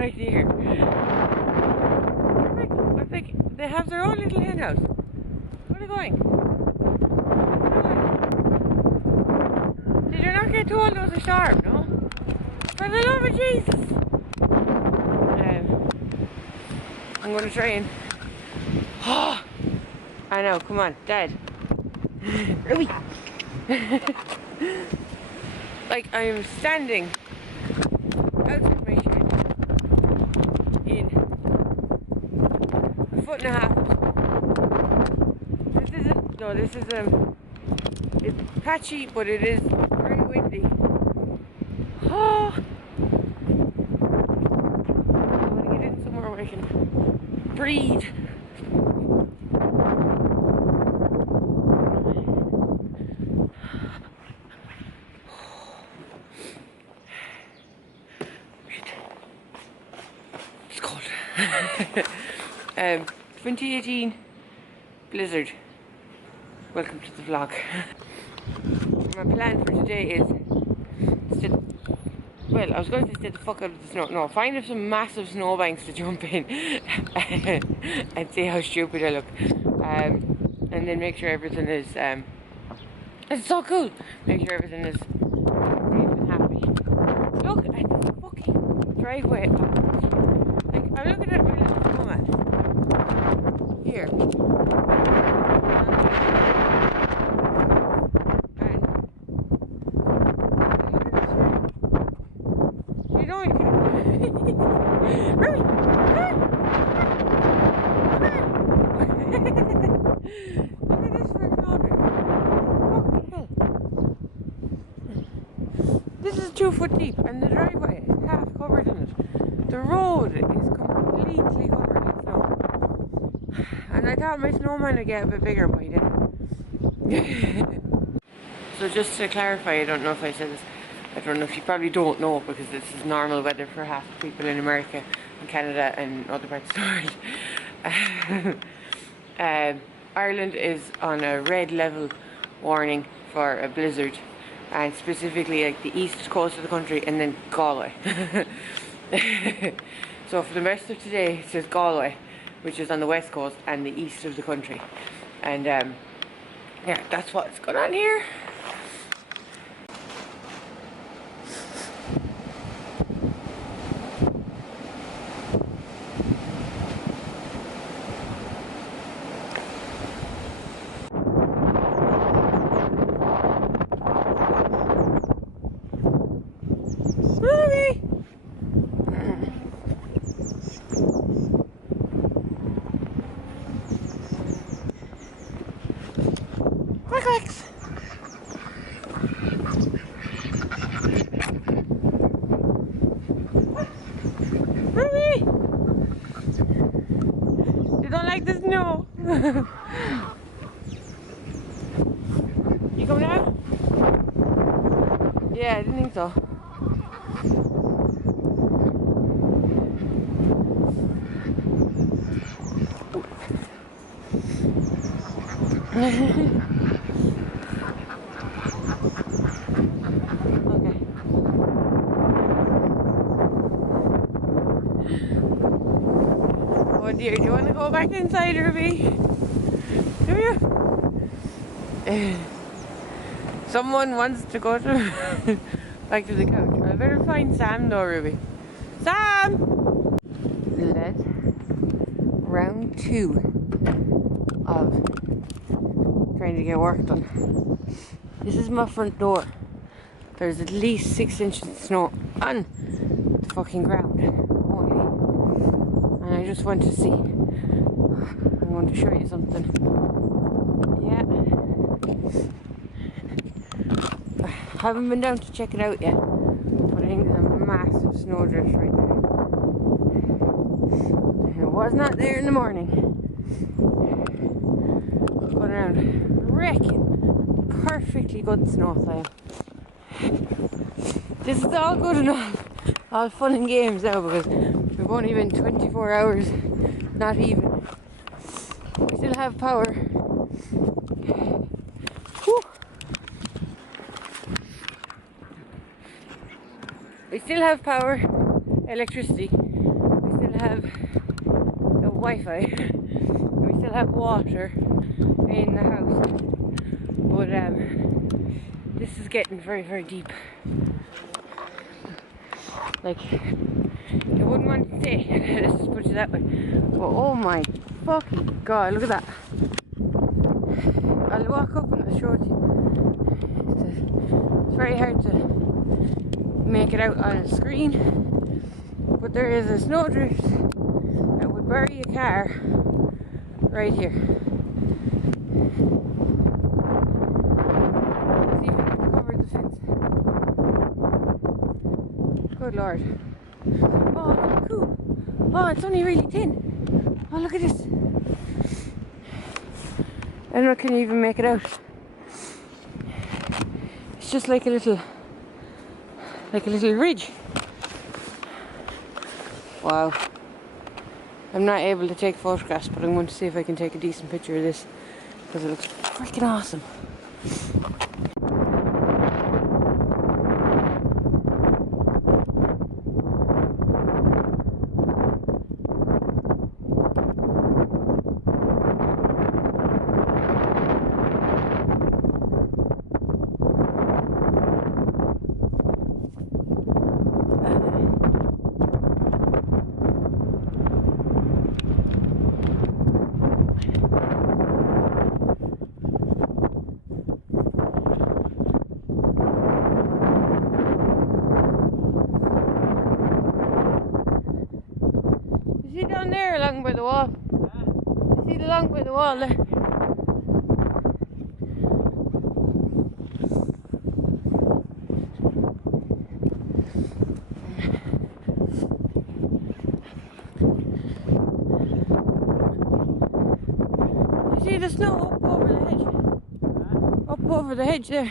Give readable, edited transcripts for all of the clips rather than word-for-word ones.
right here. I think they have their own little hen house. Where are they going? Did you not get told those are sharp, no? For the love of Jesus! I'm gonna try and... Oh! I know, come on, Dad. Ruby! Like I am standing outside my shed in a foot and a half. This isn't, no, this is it's patchy, but it is very windy. Oh! I want to get in somewhere where I can breathe. It's cold. 2018 blizzard. Welcome to the vlog. My plan for today is well, I was going to stay the fuck out of the snow. No, find some massive snowbanks to jump in and see how stupid I look. And then make sure everything is it's so cool. Make sure everything is safe and happy. Look at the fucking driveway. Like, I'm looking at my little snowman. Here. This is 2 foot deep and the driveway is half covered in it. The road is completely covered in snow. And I thought my snowman would get a bit bigger, but he didn't. So just to clarify, I don't know if I said this, I don't know if you probably don't know, because this is normal weather for half the people in America and Canada and other parts of the world. Ireland is on a red level warning for a blizzard, and specifically like the east coast of the country and then Galway. So for the rest of today it says Galway, which is on the west coast and the east of the country, and yeah, that's what's going on here. You don't like the snow? You coming out? Yeah, I didn't think so. Okay. Oh dear, do you want to go back inside, Ruby? Do you? Someone wants to go to back to the couch. I better find Sam though, Ruby. Sam! Let's round 2 of trying to get work done. This is my front door. There's at least 6 inches of snow on the fucking ground only. And I just want to see. I'm going to show you something. Yeah. I haven't been down to check it out yet, but I think there's a massive snowdrift right there. It was not there in the morning. Going around wrecking perfectly good snowfall. This is all good enough, all fun and games now, because we've only been 24 hours, not even. We still have power. Whew. We still have power, electricity, still have Wi-Fi. We still have water in the house. But this is getting very, very deep. Like, I wouldn't want to stay. Let's just put it that way. But oh my fucking god, look at that. I'll walk up and I'll show it to you. It's very hard to make it out on a screen. But there is a snowdrift that would bury a car right here. See if I can cover the fence. Good lord. Oh, cool. Oh, it's only really thin. Oh, look at this. I don't know, can you even make it out? It's just like a little ridge. Wow. I'm not able to take photographs, but I'm going to see if I can take a decent picture of this because it looks freaking awesome. See down there along by the wall? See along by the wall there? You see the snow up over the hedge? Up over the hedge there.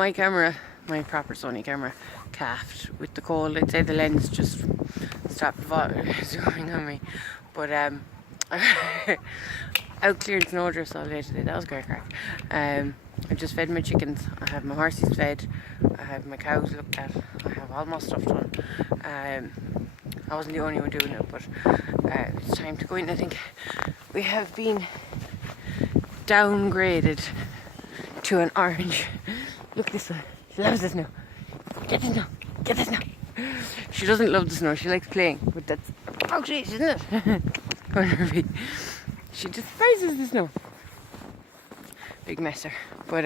my camera, my proper Sony camera, calved with the cold. I'd say the lens just stopped zooming on me. But out cleared snowdrifts all day today. That was great crack. I've just fed my chickens. I have my horses fed. I have my cows looked at. I have all my stuff done. I wasn't the only one doing it, but it's time to go in. I think we have been downgraded to an orange. Look this way. She loves the snow. Get the snow. Get the snow. She doesn't love the snow. She likes playing, but that's oh jeez, isn't it? She despises the snow. Big messer. But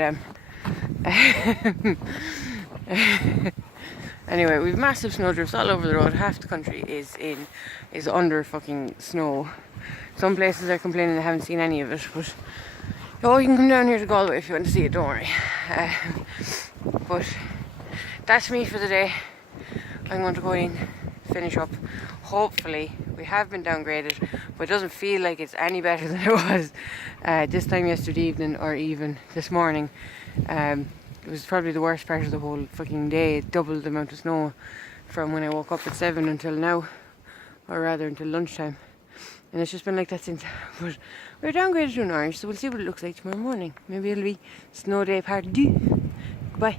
anyway, we've massive snowdrifts all over the road. Half the country is under fucking snow. Some places are complaining they haven't seen any of it, but oh, you can come down here to Galway if you want to see it, don't worry. But that's me for the day. I'm going to go in, finish up. Hopefully, we have been downgraded, but it doesn't feel like it's any better than it was this time yesterday evening or even this morning. It was probably the worst part of the whole fucking day. It doubled the amount of snow from when I woke up at 7 until now, or rather until lunchtime. And it's just been like that since. But we're downgraded to an orange, so we'll see what it looks like tomorrow morning. Maybe it'll be snow day part 2. Goodbye.